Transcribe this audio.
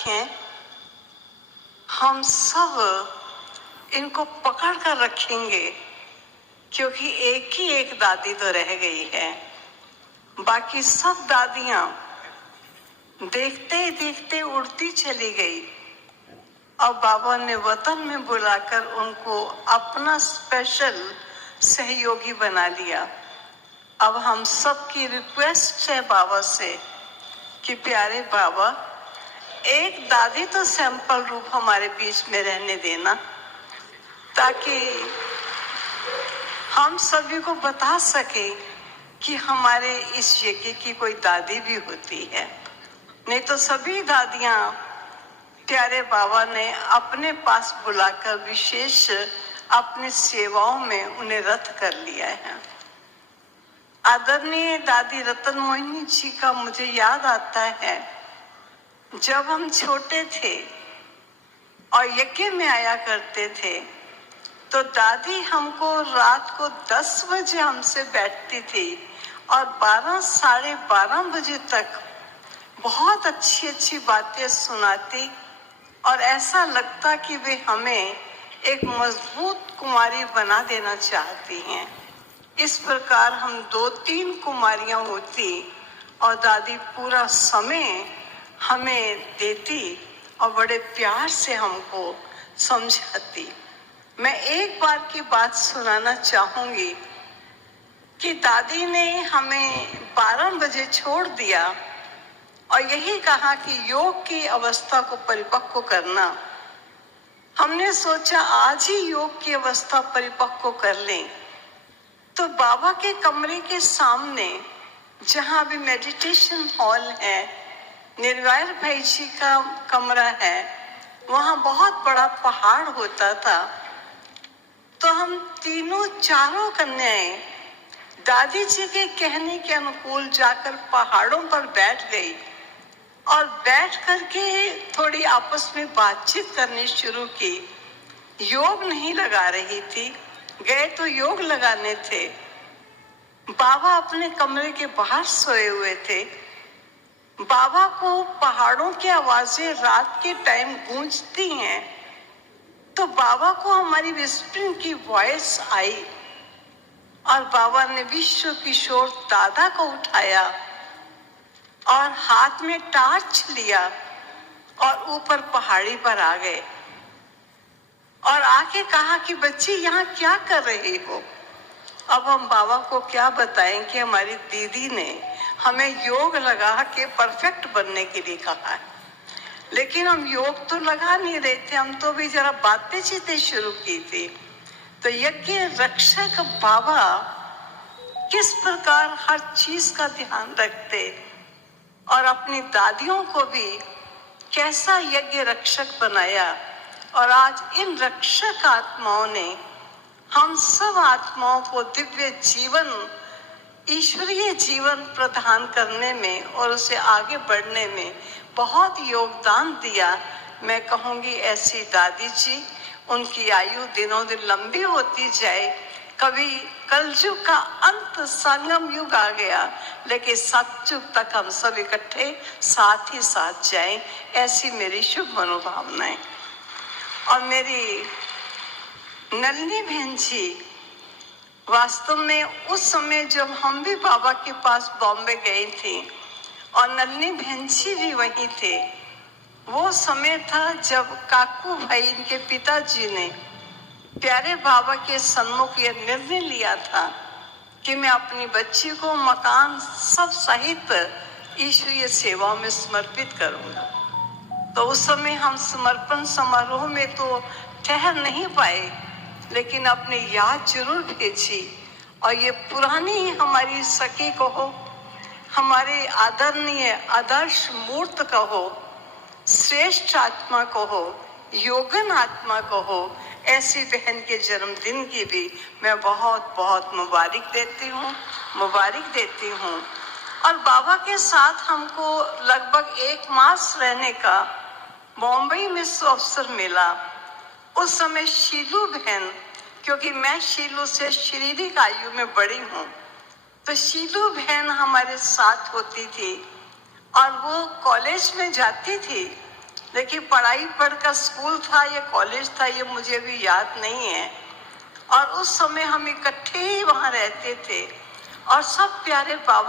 हैं, हम सब इनको पकड़ कर रखेंगे, क्योंकि एक ही एक दादी तो रह गई है। बाकी सब दादियां देखते ही देखते उड़ती चली गई और बाबा ने वतन में बुलाकर उनको अपना स्पेशल सहयोगी बना लिया। अब हम सब की रिक्वेस्ट है बाबा से कि प्यारे बाबा, एक दादी तो सैंपल रूप हमारे बीच में रहने देना, ताकि हम सभी को बता सके कि हमारे इस यज्ञ की कोई दादी भी होती है। नहीं तो सभी दादियां प्यारे बाबा ने अपने पास बुलाकर विशेष अपनी सेवाओं में उन्हें रत कर लिया है। आदरणीय दादी रतन मोहिनी जी का मुझे याद आता है, जब हम छोटे थे और यज्ञ में आया करते थे तो दादी हमको रात को 10 बजे हमसे बैठती थी और 12 साढ़े 12 बजे तक बहुत अच्छी अच्छी बातें सुनाती और ऐसा लगता कि वे हमें एक मजबूत कुमारी बना देना चाहती हैं। इस प्रकार हम 2-3 कुमारियां होती और दादी पूरा समय हमें देती और बड़े प्यार से हमको समझाती। मैं एक बार की बात सुनाना चाहूंगी कि दादी ने हमें 12 बजे छोड़ दिया और यही कहा कि योग की अवस्था को परिपक्व करना। हमने सोचा आज ही योग की अवस्था परिपक्व कर लें, तो बाबा के कमरे के सामने जहाँ भी मेडिटेशन हॉल है, निर्वायर भाई जी का कमरा है, वहाँ बहुत बड़ा पहाड़ होता था। तो हम तीनों चारों कन्याएं दादी जी के कहने के अनुकूल जाकर पहाड़ों पर बैठ गई और बैठ करके थोड़ी आपस में बातचीत करनी शुरू की। योग नहीं लगा रही थी, गए तो योग लगाने थे। बाबा अपने कमरे के बाहर सोए हुए थे। बाबा को पहाड़ों की आवाजें रात के टाइम गूंजती हैं, तो बाबा को हमारी विस्परिंग की वॉइस आई और बाबा ने विश्व किशोर दादा को उठाया और हाथ में टार्च लिया और ऊपर पहाड़ी पर आ गए और आके कहा कि बच्ची यहाँ क्या कर रही हो। अब हम बाबा को क्या बताएं कि हमारी दीदी ने हमें योग लगा के परफेक्ट बनने के लिए कहा है, लेकिन हम योग तो लगा नहीं रहे थे, हम तो भी जरा बातें चीतें शुरू की थी। तो यज्ञ रक्षक बाबा किस प्रकार हर चीज का ध्यान रखते और अपनी दादियों को भी कैसा यज्ञ रक्षक बनाया। और आज इन रक्षक आत्माओं ने हम सब आत्माओं को दिव्य जीवन, ईश्वरीय जीवन प्रदान करने में और उसे आगे बढ़ने में बहुत योगदान दिया। मैं कहूँगी ऐसी दादी जी, उनकी आयु दिनों दिन लंबी होती जाए। कभी कलयुग का अंत संगम युग आ गया, लेकिन सतयुग तक हम सब इकट्ठे साथ ही साथ जाएं, ऐसी मेरी शुभ मनोभावनाएं। और मेरी नलिनी बहन जी, वास्तव में उस समय जब हम भी बाबा के पास बॉम्बे गए थे और नलिनी बहन जी भी वहीं थे, वो समय था जब काकू भाई इनके पिताजी ने प्यारे बाबा के सम्मुख यह निर्णय लिया था कि मैं अपनी बच्ची को मकान सब सहित ईश्वरीय सेवा में समर्पित करूंगा। तो उस समय हम समर्पण समारोह में तो ठहर नहीं पाए, लेकिन अपने याद जरूर भेजी। और ये पुरानी हमारी सखी कहो, हमारे आदरणीय आदर्श मूर्त कहो, श्रेष्ठ आत्मा कहो, योगन आत्मा कहो, ऐसी बहन के जन्मदिन की भी मैं बहुत बहुत मुबारक देती हूँ। और बाबा के साथ हमको लगभग 1 मास रहने का बॉम्बे में अवसर मिला। उस समय शीलू बहन, क्योंकि मैं शीलू से शारीरिक आयु में बड़ी हूँ, तो शीलू बहन हमारे साथ होती थी और वो कॉलेज में जाती थी देखिए, पढ़ाई पढ़कर स्कूल था या कॉलेज था ये मुझे भी याद नहीं है, और उस समय हम इकट्ठे ही वहां रहते थे और सब प्यारे बाबा